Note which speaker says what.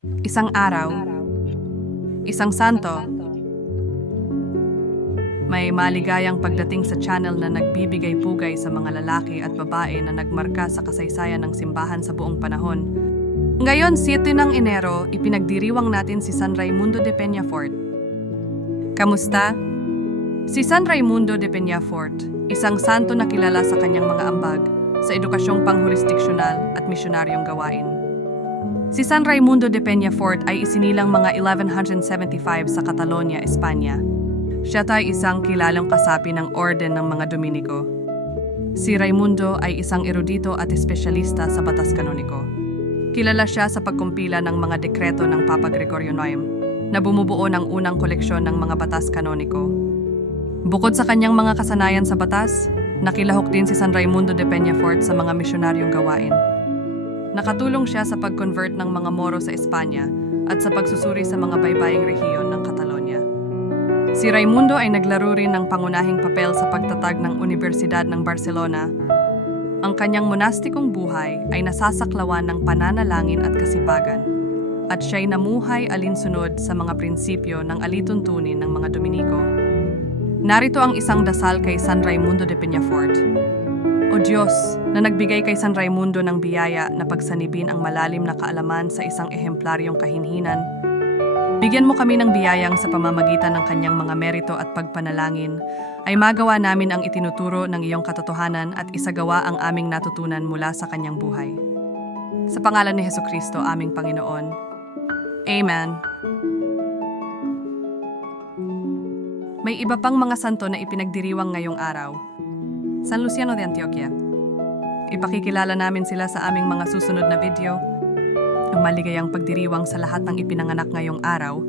Speaker 1: Isang araw, isang santo, may maligayang pagdating sa channel na nagbibigay pugay sa mga lalaki at babae na nagmarka sa kasaysayan ng simbahan sa buong panahon. Ngayon, 7 ng Enero, ipinagdiriwang natin si San Raimundo de Peñafort. Kamusta? Si San Raimundo de Peñafort, isang santo na kilala sa kanyang mga ambag, sa edukasyong panghurisdiksyonal at misyonaryong gawain. Si San Raimundo de Peñafort ay isinilang mga 1175 sa Catalonia, Espanya. Siya ay isang kilalang kasapi ng Orden ng mga Dominiko. Si Raimundo ay isang erudito at espesyalista sa batas kanoniko. Kilala siya sa pagkumpila ng mga dekreto ng Papa Gregorio IX na bumubuo ng unang koleksyon ng mga batas kanoniko. Bukod sa kanyang mga kasanayan sa batas, nakilahok din si San Raimundo de Peñafort sa mga misyonaryong gawain. Nakatulong siya sa pag-convert ng mga Moro sa Espanya at sa pagsusuri sa mga baybaying rehiyon ng Catalonia. Si Raimundo ay naglaro rin ng pangunahing papel sa pagtatag ng Universidad ng Barcelona. Ang kanyang monastikong buhay ay nasasaklawan ng pananalangin at kasipagan, at siya'y namuhay alinsunod sa mga prinsipyo ng alituntunin ng mga Dominiko. Narito ang isang dasal kay San Raimundo de Peñafort. O Diyos, na nagbigay kay San Raimundo ng biyaya na pagsanibin ang malalim na kaalaman sa isang ehemparyong kahinhinan, bigyan mo kami ng biyayang sa pamamagitan ng kanyang mga merito at pagpanalangin, ay magawa namin ang itinuturo ng iyong katotohanan at isagawa ang aming natutunan mula sa kanyang buhay. Sa pangalan ni Heso Kristo, aming Panginoon. Amen. May iba pang mga santo na ipinagdiriwang ngayong araw. San Luciano de Antioquia. Ipakikilala namin sila sa aming mga susunod na video. Ang maligayang pagdiriwang sa lahat ng ipinanganak ngayong araw